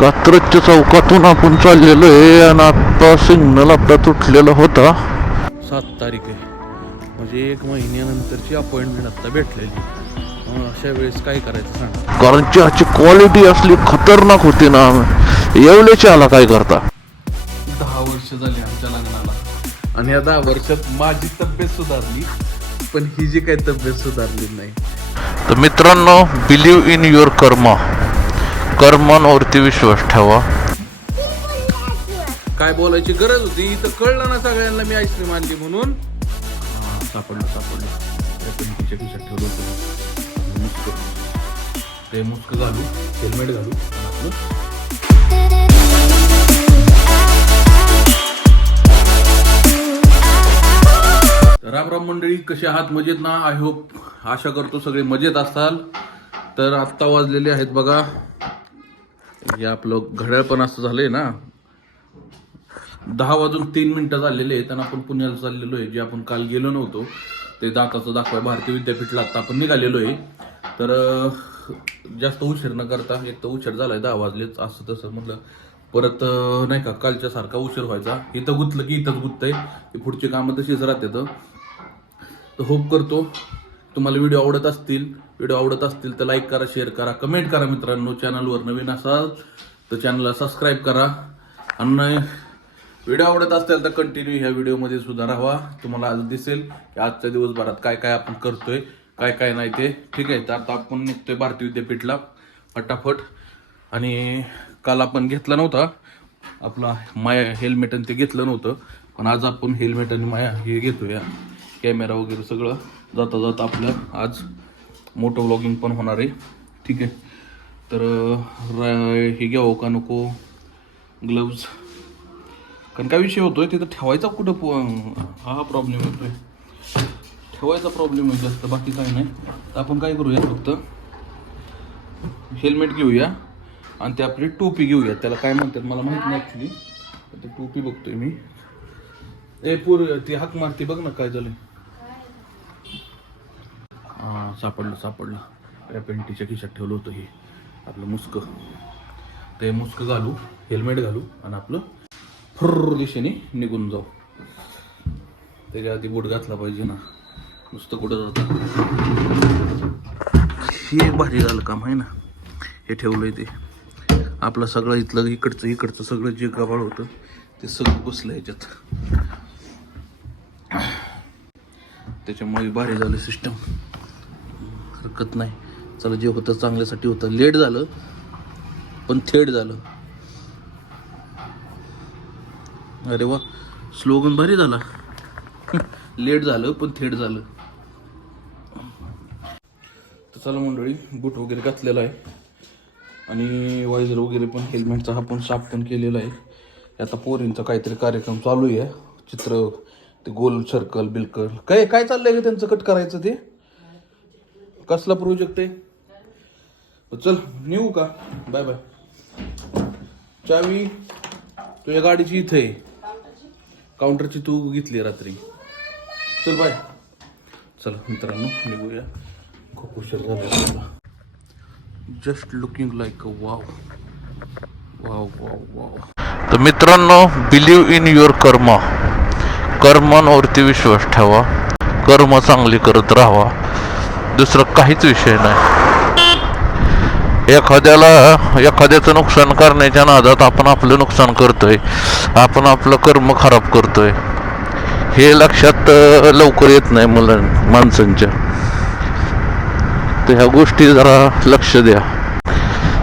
कात्रजच्या चौकातून आपण चाललेलो आहे आणि आता सिग्नल आपला तुटलेला होता. 7 तारीख आहे म्हणजे 1 महिन्यानंतरची अपॉइंटमेंट आता भेटलेली. अशा वेळेस काय करायचं सांग, कारण चहाची क्वालिटी असली खतरनाक होती ना. एवढे चहाला काय करता. 10 वर्ष झाली आमच्या लग्नाला आणि या 10 वर्षात माझी तब्येत सुधारली, पण ही जी काही तब्येत सुधारली नाही. तर मित्रांनो, बिलीव्ह इन युअर कर्मा. कर्मांवरती विश्वास ठेवा. काय बोलायची गरज होती तर कळलं ना सगळ्यांना मी आईस्क्रीम आणली म्हणून. सापडलं तिच्या खिशात ठेवलं होतं मुस्क. ते मुस्क घालू, हेल्मेट घालू आपलं. राम मंडळी, कसे आहात? मजेत ना? आय होप, आशा करतो सगळे मजेत असाल. तर आत्ता वाजलेले आहेत बघा, हे आपलं घड्याळ पण असं झालंय ना, 10:03 झालेले आहेत. आणि आपण पुण्याला चाललेलो आहे. जे आपण काल गेलो नव्हतो ते दाताचं दाखवाय भारतीय विद्यापीठला आता आपण निघालेलो आहे. तर जास्त उशीर न करता, एक तर उशीर झालाय, 10 वाजलेच, असं तसं म्हटलं परत नाही का कालच्या सारखा उशीर व्हायचा. इथं गुंतलं की इथंच गुंततंय, ते पुढची कामं तशीच राहतात. तर होप करतो तुम्हाला व्हिडिओ आवडत असतील तर लाईक करा, शेअर करा, कमेंट करा. मित्रांनो, चॅनलवर नवीन असाल तर चॅनलला सबस्क्राईब करा. आणि व्हिडिओ आवडत असेल तर कंटिन्यू ह्या व्हिडिओमध्ये सुद्धा राहा. तुम्हाला आज दिसेल की आजच्या दिवसभरात काय काय आपण करतोय, काय काय नाही ते. ठीक आहे, तर आता आपण निघतोय भारतीय विद्यापीठला फटाफट. आणि काल आपण घेतला नव्हता आपला माया हेल्मेट आणि ते घेतलं नव्हतं, पण आज आपण हेल्मेट आणि माया हे घेतोय. कॅमेरा वगैरे सगळं जाता जाता आपलं आज मोठं व्लॉगिंग पण होणार आहे. ठीक आहे, तर हे घ्यावं का नको ग्लव्ज, कारण काय विषय होतोय तिथं ठेवायचा कुठं, हा प्रॉब्लेम होतोय, ठेवायचा प्रॉब्लेम आहे जास्त, बाकी काही नाही. तर आपण काय करूया, फक्त हेल्मेट घेऊया आणि ते आपली टोपी घेऊया. त्याला काय म्हणतात मला माहित नाही ॲक्च्युली, ते टोपी बघतोय मी. ती हाक मारती बघ ना काय झालं. सापडलं या पेंटीच्या खिशात ठेवलं होतं हे आपलं मुस्क. ते मुस्क घालू, हेल्मेट घालू आणि आपलं फुर्र दिशेने निघून जाऊ. त्याच्या आधी बूट घातला पाहिजे ना, नुसतं कुठं जातं. हे भारी झालं काम आहे ना, हे ठेवलंय ते आपलं सगळं इथलं इकडचं सगळं जे गबाळ होतं ते सगळं बसलं ह्याच्यात. त्याच्यामुळे भारी झालं सिस्टम, हरकत नाही. चला, जे होतं चांगल्यासाठी होतं. लेट झालं पण थेट झालं. अरे वा, स्लोगन भारी झाला. लेट झालं पण थेट झालं. तर चला मंडळी, बूट वगैरे घातलेला आहे आणि वायझर वगैरे पण, हेल्मेटचा हा पण साफ पण केलेला आहे. आता पोरींचा काहीतरी कार्यक्रम चालू आहे, चित्र ते गोल सर्कल बिलकल काय काय चाललंय का त्यांचं, कट करायचं. ते कसला प्रोजेक्ट आहे. चल निघू का, बाय बाय. चावी तुझ्या गाडीची इथे आहे, काउंटरची तू घेतली रात्री. चल बाय. चला मित्रांनो, निघूया, खूप उशीर झाला. Just looking like a wow wow wow wow. तर मित्रांनो, बिलीव्ह इन युअर कर्मा. कर्मांवरती विश्वास ठेवा. कर्म चांगली करत राहावा, दुसरं काहीच विषय नाही. एखाद्याचं नुकसान करण्याच्या नादात आपण आपलं नुकसान करतोय, आपण आपलं कर्म खराब करतोय. हे लक्षात लवकर येत नाही माणसांच्या. तर ह्या गोष्टी जरा लक्ष द्या.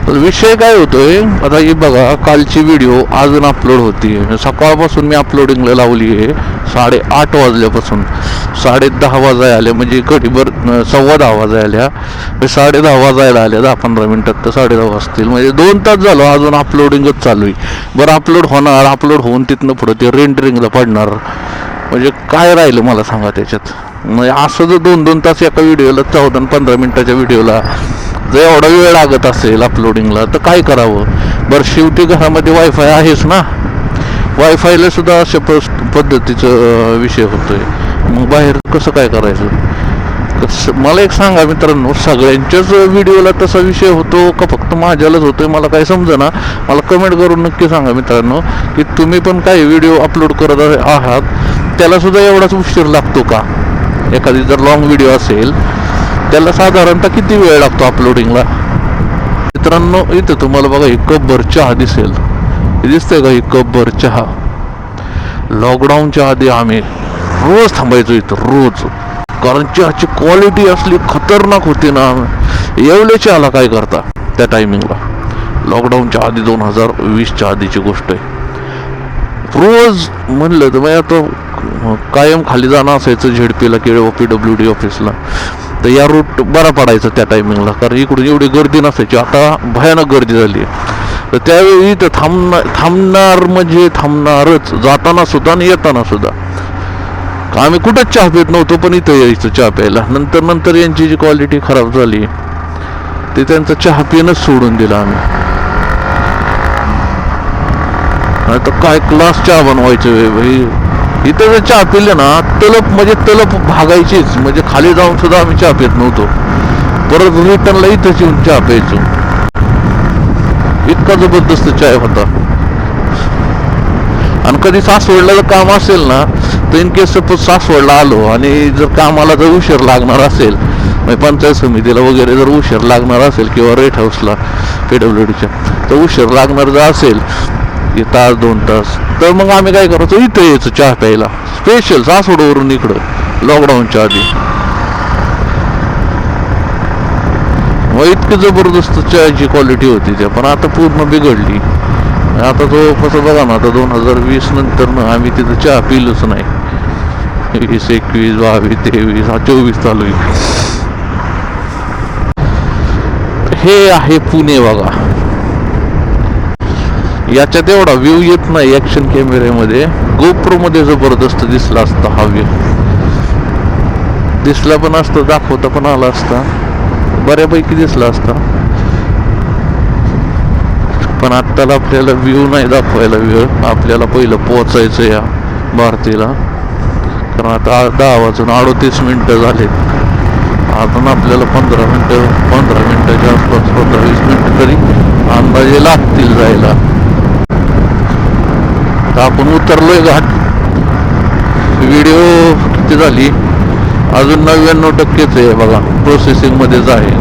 विषय काय होतोय आता, ही बघा, कालची व्हिडिओ अजून अपलोड होती. सकाळपासून मी अपलोडिंगला लावली आहे 8:30 वाजल्यापासून. 10:30 वाजायला आले, म्हणजे घडीभर 10:15 वाजायला, 10:30 वाजायला आले. 10-15 मिनिटात तर 10:30 वाजतील, म्हणजे 2 तास झालं अजून अपलोडिंगच चालू आहे. बरं, अपलोड होणार, अपलोड होऊन तिथनं पुढं ते रेंडरिंगला पडणार, म्हणजे काय राहिलं मला सांगा त्याच्यात. म्हणजे असं जर 2-2 तास एका व्हिडिओला, 14-15 मिनिटाच्या व्हिडिओला जर एवढा वेळ लागत असेल अपलोडिंगला, तर काय करावं. बरं, शेवटी घरामध्ये वायफाय आहेच ना, वायफायला सुद्धा अशा पद्धतीचं विषय होतोय. मग बाहेर कसं काय करायचं. मला एक सांगा मित्रांनो, सगळ्यांच्याच व्हिडिओला तसा विषय होतो का फक्त माझ्यालाच होतोय? मला काही समजेना. मला कमेंट करून नक्की सांगा मित्रांनो, की तुम्ही पण काही व्हिडिओ अपलोड करत आहात त्याला सुद्धा एवढाच उशीर लागतो का? एखादी जर लॉंग व्हिडिओ असेल त्याला साधारणतः किती वेळ लागतो अपलोडिंगला? मित्रांनो, इथं तुम्हाला बघा एक कपभर चहा दिसेल. दिसतंय का? ही कपभर चहा. लॉकडाऊनच्या आधी आम्ही रोज थांबायचो इथं, रोज. कारण चहाची क्वालिटी असली खतरनाक होती ना. एवढे चहाला काय करता त्या टायमिंगला? लॉकडाऊनच्या आधी 2020च्या आधीची गोष्ट आहे. रोज म्हणलं तर मग आता कायम खाली जाणं असायचं झेडपीला किंवा PWD ऑफिसला. तर या रूट बरा पडायचा त्या टायमिंगला, कारण इकडून एवढी गर्दी नसायची. आता भयानक गर्दी झाली. तर त्यावेळी इथं थांबणार म्हणजे थांबणारच, जाताना सुद्धा आणि येताना सुद्धा. आम्ही कुठंच चहा पित नव्हतो, पण इथं यायचं चहा प्यायला. नंतर यांची जी क्वालिटी खराब झाली ते त्यांचं चहा पिणंच सोडून दिलं आम्ही. आता काय क्लास चहा बनवायचं भाई. इथं जर चहा पिले ना, तलप भागायचीच. म्हणजे खाली जाऊन सुद्धा आम्ही चहा पित नव्हतो. परत रिटर्नला इथंच येऊन चहा प्यायचो. इतका जबरदस्त चहा होता. आणि कधी सासवडला काम असेल ना, तर इन केस सपोज सासवडला आलो आणि जर कामाला जर उशीर लागणार असेल, म्हणजे पंचायत समितीला वगैरे जर उशीर लागणार असेल किंवा रेट हाऊसला PWDच्या तर उशीर लागणार जर असेल 1 तास 2 तास, तर मग आम्ही काय करायचो, इथं यायचो चहा प्यायला. स्पेशल सासवडवरून इकडं लॉकडाऊनच्या आधी. मग इतकी जबरदस्त चहाची क्वालिटी होती त्या. पण आता पूर्ण बिघडली. आता तो कसं बघा ना, आता 2020 नंतर ना आम्ही तिथं चहा पिलोच नाही. 20, 21, 22, 23, 24 चालू आहे. हे आहे पुणे बघा. याच्यात एवढा व्ह्यू येत नाही ऍक्शन कॅमेऱ्यामध्ये. गोप्रो मध्ये जबरदस्त दिसला असता हा व्ह्यू. दिसला पण असता, दाखवता पण आला असता, बऱ्यापैकी दिसला असता. पण आत्ताला आपल्याला व्ह्यू नाही दाखवायला वेळ. आपल्याला पहिलं पोहोचायचं या भारतीला. कारण आता 10:38 झालेत. अजून आपल्याला 15 मिनिटाच्या आसपास, 15-20 मिनिटं तरी अंदाजे लागतील जायला. तर आपण उतरलोय घाट. व्हिडिओ किती झाली? अजून 99%च आहे बघा, प्रोसेसिंग मध्येच आहे.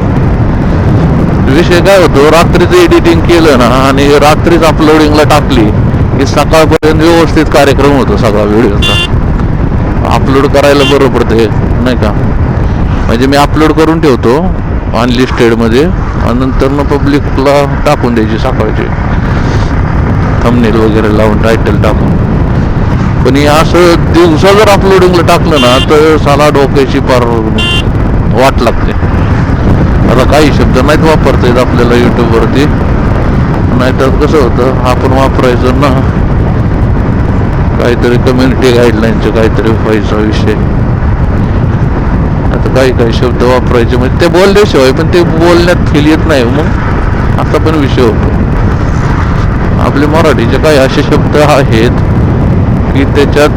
विषय काय होतो, रात्रीच एडिटिंग केलं ना आणि रात्रीच अपलोडिंगला टाकली की सकाळपर्यंत व्यवस्थित कार्यक्रम होतो सगळा व्हिडिओचा. अपलोड करायला बरं पडते नाही का? म्हणजे मी अपलोड करून ठेवतो अनलिस्टेडमध्ये आणि नंतर मग पब्लिकला टाकून द्यायची सकाळची, थंबनेल वगैरे लावून टायटल टाकून. पण हे असं दिवसा जर अपलोडिंगला टाकलं ना तर साला डोक्याची पार वाट लागते. आता काही शब्द नाहीत वापरता येत आपल्याला यूट्यूबवरती. नाहीतर कसं होतं, आपण वापरायचं ना काहीतरी कम्युनिटी गाईडलाईनचं काहीतरी व्हायचा विषय. आता काही शब्द वापरायचे म्हणजे ते बोलल्याशिवाय पण ते बोलण्यात फील येत नाही. मग असा पण विषय होतो. आपले मराठीचे काही असे शब्द आहेत की त्याच्यात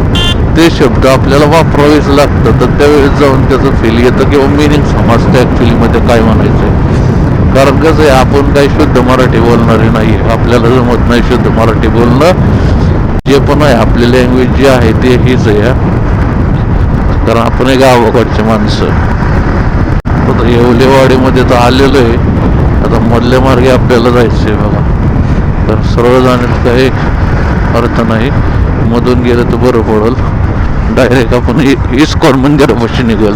ते शब्द आपल्याला वापरावेच लागतं. तर त्यावेळेस जाऊन त्याचं फील येतं किंवा मिनिंग समजतं ॲक्च्युलीमध्ये काय म्हणायचं. कारण कसं आहे, आपण काही शुद्ध मराठी बोलणारे नाही. आपल्याला जमत नाही शुद्ध मराठी बोलणं. जे पण आहे आपली लँग्वेज जी आहे ते हीच आहे. कारण आपण गावाकडचे माणसं. आता येवलेवाडीमध्ये तर आलेलो आहे. आता मधल्या मार्गे आपल्याला जायचं आहे बघा. तर सरळ जाण्यात काही अर्थ नाही. मधून गेलं तर बरं पडेल. डायरेक्ट आपण इस्कॉन मंदिरापाशी निघेल.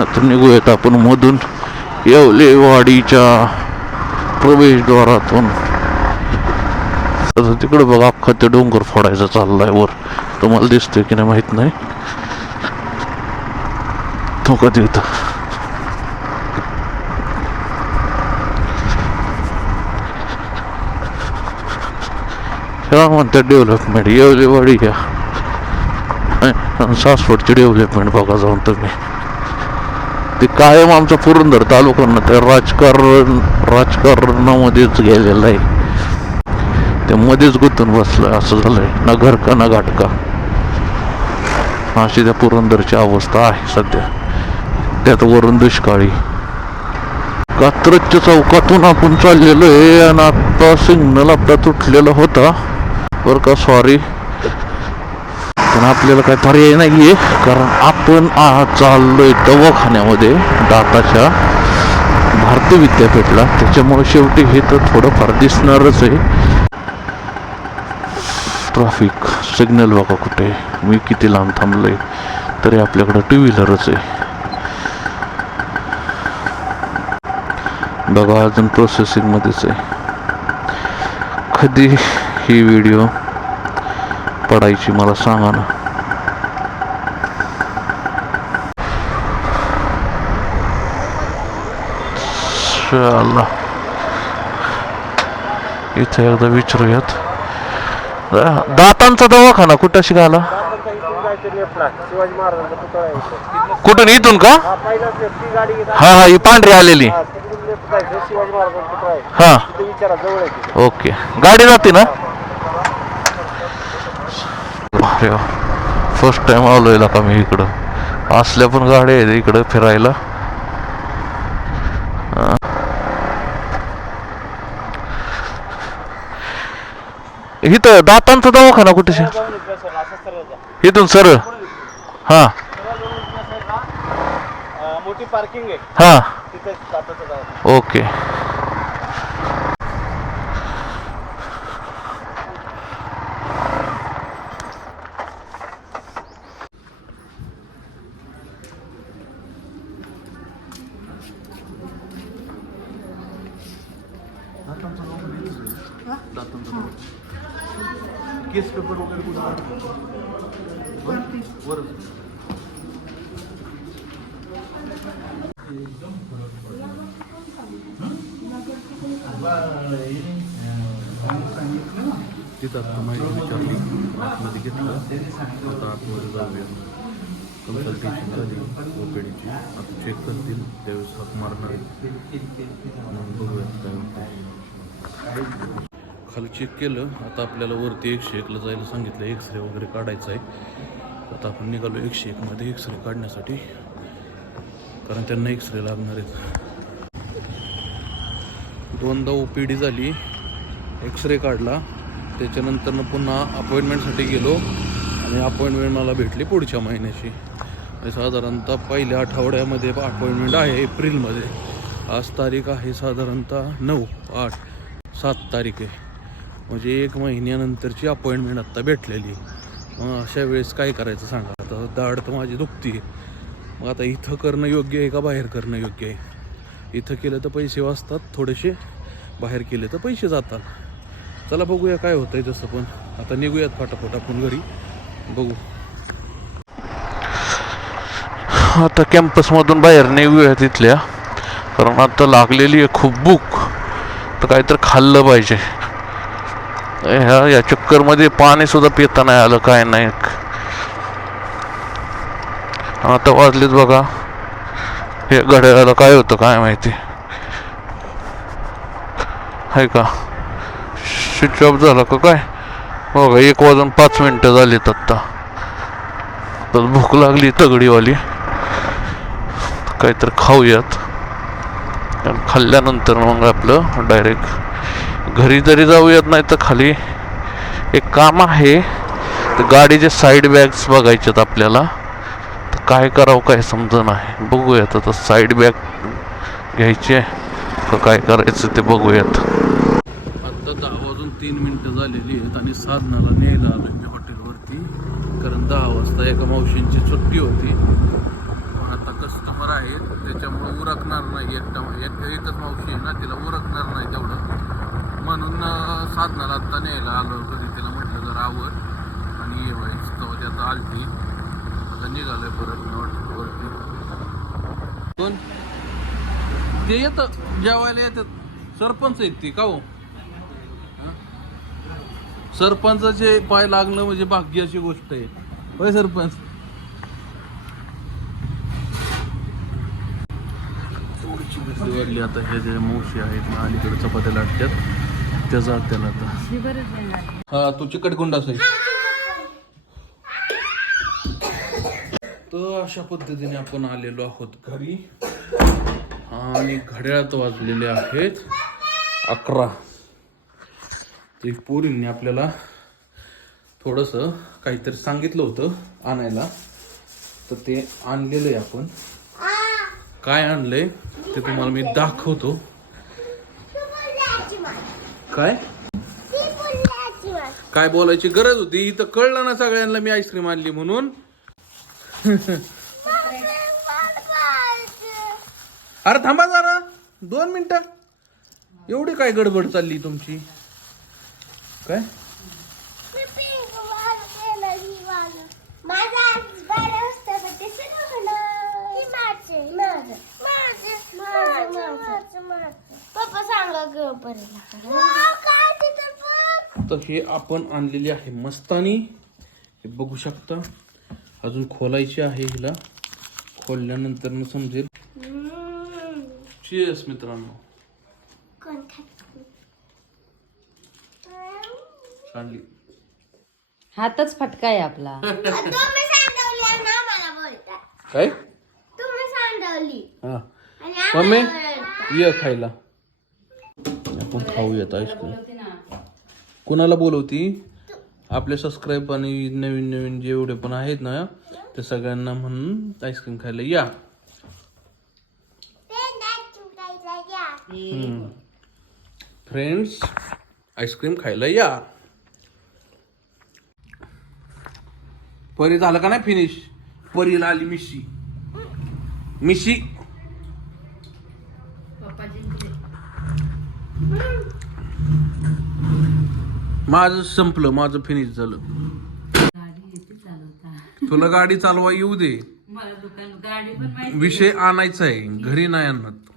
आता निघूयात आपण मधून येवलेवाडीच्या प्रवेशद्वारातून. आता तिकडे बघा अख्खा ते डोंगर फोडायचा चाललाय वर. तुम्हाला दिसतोय की नाही माहित नाही. तो कधी येतं ह्या म्हणतात डेव्हलपमेंट. येवलेवाडी घ्या, सासवडची डेव्हलपमेंट बघा जाऊन तुम्ही. ते कायम आमचा पुरंदर तालुका ना त्या राजकारणामध्येच गेलेला आहे. त्या मध्येच गुंतून बसलाय. असं झालंय, ना घर का ना घाट का. अशी त्या पुरंदरची अवस्था आहे सध्या, त्यात वरून दुष्काळी. कात्रजच्या चौकातून आपण चाललेलो आहे आणि आता सिग्नल आपला तुटलेला होता बरं का, सॉरी. पण आपल्याला काही पर्याय नाही आहे, कारण आपण चाललोय दवाखान्यामध्ये दाताच्या भारतीय विद्यापीठला, त्याच्यामुळे शेवटी हे तर थोडंफार दिसणारच आहे. ट्रॅफिक सिग्नल बघा कुठे, मी किती लांब थांबलोय तरी आपल्याकडं टू व्हीलरच आहे बघा, अजून प्रोसेसिंगमध्येच आहे. कधी ही व्हिडिओ पडायची मला सांगा ना. चला इथे एकदा विचारूयात, दातांचा दवाखाना कुठं शिकायला? कुठून इथून का? हा हा, ही पांढरी आलेली. हा ओके, गाडी जाते ना? फर्स्ट टाइम आलोय का मी इकडं, असल्या पण गाड्या आहेत इकडं फिरायला. इथं दातांचा दवाखाना कुठे? इथून सरळ? हा मोठी पार्किंग आहे, हा तिथे ओके. केस पेपर वगैरे कुठं तिथं आता माहिती विचारली, आतमध्ये घेतलं, आता आतमध्ये जाऊया. कन्सल्टेशन झाली ओपीडीची, आता चेक करतील त्यावेळेस हाक मारणार आहे, बघूयात काय होतं. खाली चेक केलं, आता आपल्याला वरती 101ला जायला सांगितलं, एक्सरे वगैरे काढायचा आहे. आता आपण निघालो 101मध्ये एक्सरे काढण्यासाठी, कारण त्यांना एक्सरे लागणार आहेत. दोनदा OPD झाली, एक्सरे काढला, त्याच्यानंतर पुन्हा अपॉइंटमेंटसाठी गेलो आणि अपॉइंटमेंट मला भेटली पुढच्या महिन्याची. साधारणतः पहिल्या आठवड्यामध्ये अपॉइंटमेंट आहे एप्रिलमध्ये. आज तारीख आहे साधारणतः 7 तारीख आहे, म्हणजे 1 महिन्यानंतरची अपॉइंटमेंट आत्ता भेटलेली. मग अशा वेळेस काय करायचं सांगा. आता दाढ तर माझी दुखती आहे, मग आता इथं करणं योग्य आहे का बाहेर करणं योग्य आहे? इथं केलं तर पैसे वाचतात थोडेसे, बाहेर केले तर पैसे जातात. चला बघूया काय होतं आहे तसं. पण आता निघूयात फटाफट आपण घरी, बघू. आता कॅम्पसमधून बाहेर निघूया तिथल्या, कारण आता लागलेली आहे खूप भूक, तर काहीतरी खाल्लं पाहिजे. या चक्करमध्ये पाणी सुद्धा पिता नाही आलं, काय नाही. आता वाजलेत बघा, हे घड्याळाला काय होतं काय माहिती आहे का, स्विच ऑफ झाला का काय बघा. 1:05 झालीत आत्ता. तर भूक लागली तगडीवाली, काहीतरी खाऊयात. खाल्ल्यानंतर मग आपलं डायरेक्ट घरी जरी जाऊयात, नाही तर खाली एक काम आहे, तर गाडीचे साईड बॅग्स बघायच्यात आपल्याला. तर काय करावं काय समजत नाही, बघूयात आता. साईड बॅग घ्यायची आहे का काय करायचं ते बघूयात. आत्ता 10:03 झालेली आहेत आणि साधनाला न्यायला आलोय मी हॉटेलवरती, कारण 10 वाजता एका मावशींची सुट्टी होती. आता कस्टमर आहे त्याच्यामुळे उरकणार नाही, एकच मावशी आहे ना, तिला उरकणार नाही तेवढं, म्हणून साधनाला आत्ता न्यायला आलो. कधी तिला म्हटलं जर आवर आणि ये व्हायचं तेव्हा ते आता आलती. आता निघालोय परत हॉटेलवरती. कोण ते येतं जेवायला येतात, सरपंच आहेत ती का हो? सरपंचाचे पाय लागणं म्हणजे भाग्याची गोष्ट आहे, होय सरपंच? वाढली आता. हे जे मावशी आहेत ना अलीकडे चपात्या लाटतात, त्या जात त्याला आता. हा तू चिकट गुंडास आहे. तर अशा पद्धतीने आपण आलेलो आहोत घरी आणि घड्याळात वाजलेले आहेत 11. तर पोरींनी आपल्याला थोडंसं काहीतरी सांगितलं होतं आणायला, तर ते आणलेलं आहे आपण. काय आणलंय ते तुम्हाला मी दाखवतो. काय काय बोलायची गरज होती, इथं कळलं ना सगळ्यांना मी आईस्क्रीम आणली म्हणून. अरे थांबा जरा 2 मिनिटं. एवढी काय गडबड चालली तुमची? काय तर हे आपण आणलेली आहे मस्तानी. हे बघू शकता. अजून खोलायची आहे हिला. खोलल्यानंतर न समजेल. चीअर्स मित्रांनो. सांडली. हातच फटका आहे आपला. काय हा मम्मी ये खायला. आपण खाऊयात आईस्क्रीम. कुणाला बोलवती? आपले सबस्क्राईब आणि नवीन नवीन जेवढे पण आहेत ना ते सगळ्यांना म्हणून आईस्क्रीम खायला या. फ्रेंड्स आईस्क्रीम खायला या. परी झालं का नाही फिनिश? परीला आली मिशी. मिशी माझं संपलं. माझं फिनिश झालं. तुला गाडी चालवा येऊ दे. विषय आणायचा आहे, घरी नाही आणत.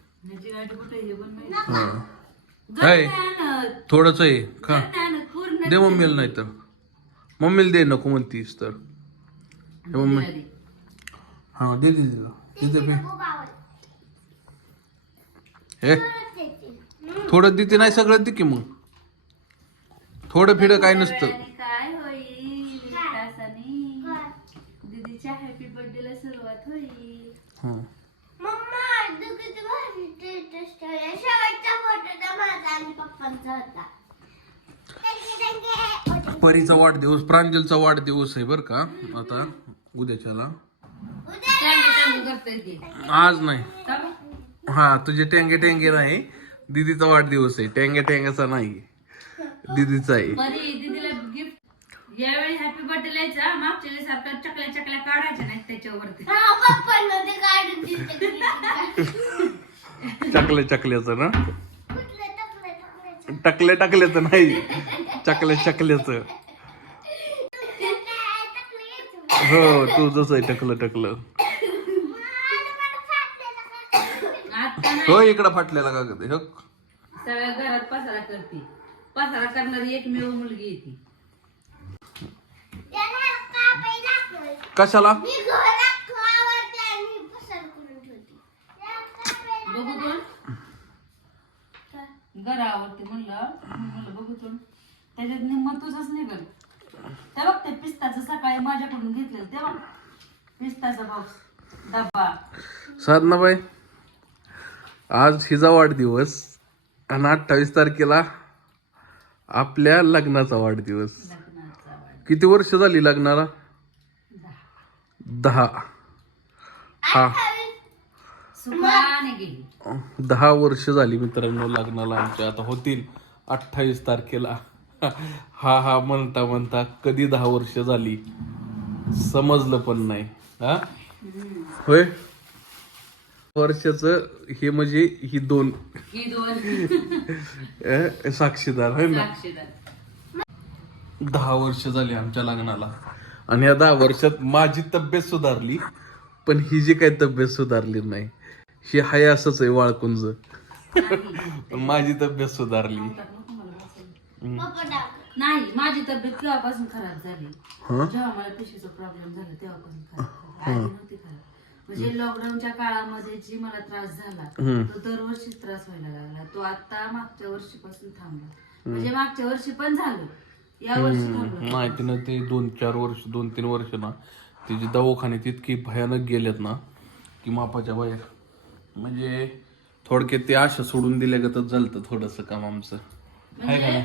काय थोडंच आहे खा. दे मम्मीला. नाही तर मम्मीला दे. नको म्हणतीस तर मम्मी. हा दे दे हे थोडं देते नाही सगळं दे की. मग थोडं फिडं काय नसतं. काय होईल दीदीच्या हॅपी बर्थडे ला सुरुवात होईल. परीचा वाढदिवस, प्रांजलचा वाढदिवस आहे बर का. आता उद्याच्याला. आज नाही. हा तुझे टेंगे टेंगे नाही. दीदीचा वाढदिवस आहे. टेंगे टेंग्याचा नाही, दीदीचा आहे. दीदीला गिफ्ट यावेळी हॅपी बर्थडे लायचा. मागच्या वेळी सारखं चकल्या चकल्या काढायच्या नाहीत त्याच्यावरती. चकल्याचं ना. टाकल्याचं नाही, चकल्याचं. हो तू जसं टकलं. हो इकडं फाटलेला का कधी. हो सगळ्या घरात पसारा करते. पसारा करणारी एकमेव मुलगी आहे ती. कशाला? बघू कोण घर आवडते म्हणलं बघू कोण. त्याच्यात निम्मतच नाही कर. ते बघ ते पिस्ताचं सकाळी माझ्याकडून घेतलेलं ते बघ. पिस्ताचा बॉक्स डब्बा. साधनाबाई आज हिचा वाढदिवस आणि 28 तारखेला आपल्या लग्नाचा वाढदिवस. किती वर्ष झाली लग्नाला? 10. हा 10 वर्ष झाली मित्रांनो लग्नाला आमच्या. आता होतील 28 तारखेला. हा म्हणता कधी 10 वर्ष झाली समजलं पण नाही. हा होय वर्षाचं हे म्हणजे ही दोन साक्षीदार आहे ना. 10 वर्ष झाली आमच्या लग्नाला. आणि या 10 वर्षात माझी तब्येत सुधारली पण ही जी काही तब्येत सुधारली नाही. ही हाय असंच आहे वाळकुंज. पण माझी तब्येत सुधारली नाही. माझी तब्येत केव्हापासून खराब झाली जेव्हा मला पिशीचा प्रॉब्लेम झाला तेव्हापासून खराब नव्हती खराब. म्हणजे लॉकडाऊनच्या काळामध्ये जी मला त्रास झाला तो दरवर्षीच त्रास व्हायला लागला. तो आता मागच्या वर्षीपासून थांबला. म्हणजे मागच्या वर्षी पण झालं, या वर्षी नाही. तिनं ते 2-4 वर्ष 2-3 वर्ष ना तिची दवाखाने इतकी भयानक गेलेत ना की मापाच्या बाहेर. म्हणजे थोडक्यात ते आशा सोडून दिल्या गतच झालं थोडंसं काम आमचं. आहे का नाही?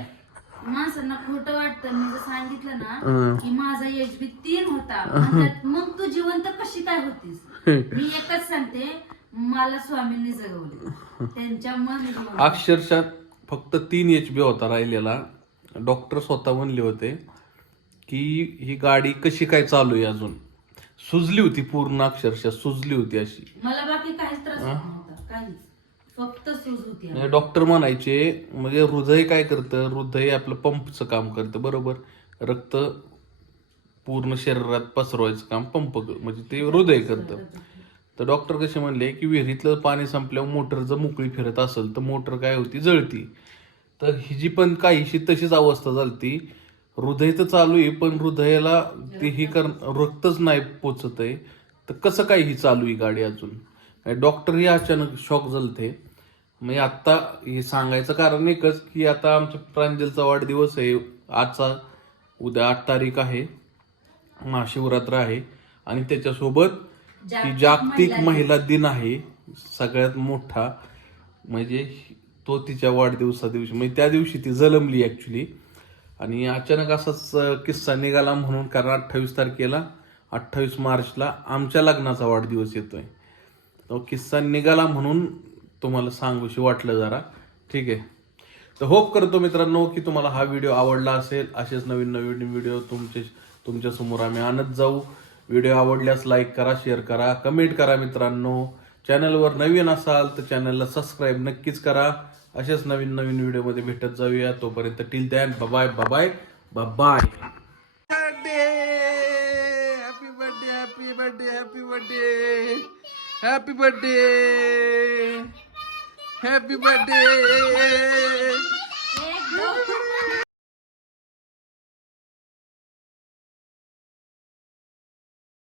माणसांना खोटं वाटतं. मी जर सांगितलं ना की माझा HB 3 होता, म्हणतात, मग तू जिवंत कशी काय होतीस? मी एकच सांगते, मला स्वामींनी जगवले, त्यांच्यामुळे मी जिवंत. अक्षरशः फक्त 3 HB होता राहिलेला. डॉक्टर स्वतः म्हणले होते की ही गाडी कशी काय चालू आहे अजून. सुजली होती पूर्ण, अक्षरशः सुजली होती अशी. मला बाकी काहीच त्रास नव्हता, काहीच, फक्त सूज होती. डॉक्टर म्हणायचे म्हणजे हृदय काय करतं, हृदय आपलं पंपचं काम करतं बरोबर. रक्त पूर्ण शरीरात पसरवायचं काम पंप म्हणजे ते हृदय करतं. तर डॉक्टर कसे म्हणले की विहिरीतलं पाणी संपल्यावर मोटर जर मोकळी फिरत असेल तर मोटर काय होती, जळती. तर ही जी पण काहीशी तशीच अवस्था झाली. हृदय तर चालू आहे पण हृदयाला ते ही रक्तच नाही पोचत आहे. तर कसं काय ही चालू आहे गाडी अजून. डॉक्टर हे अचानक शॉक झालते. म्हणजे आत्ता हे सांगायचं कारण एकच की आता आमच्या प्रांजलचा वाढदिवस आहे आजचा, उद्या 8 तारीख आहे, महाशिवरात्र आहे. आणि त्याच्यासोबत ही जागतिक महिला दिन आहे सगळ्यात मोठा. म्हणजे तो तिच्या वाढदिवसा दिवशी म्हणजे त्या दिवशी ती जन्मली ऍक्च्युली. आणि अचानक असाच किस्सा निघाला म्हणून, कारण 28 मार्चला आमच्या लग्नाचा वाढदिवस येतोय. तो किस्सा निघाला म्हणून तुम्हाला सांगूशी वाटलं जरा. ठीक आहे. तर होप करतो मित्रांनो की तुम्हाला हा व्हिडिओ आवडला असेल. असेच नवीन नवीन व्हिडिओ तुमच्या समोर आम्ही आणत जाऊ. व्हिडिओ आवडल्यास लाईक करा, शेअर करा, कमेंट करा मित्रांनो. चॅनलवर नवीन असाल तर चॅनलला सबस्क्राईब नक्कीच करा. अशाच नवीन नवीन व्हिडिओमध्ये भेटत जाऊया. तोपर्यंत till then bye bye bye bye. Happy birthday happy birthday happy birthday happy birthday happy birthday.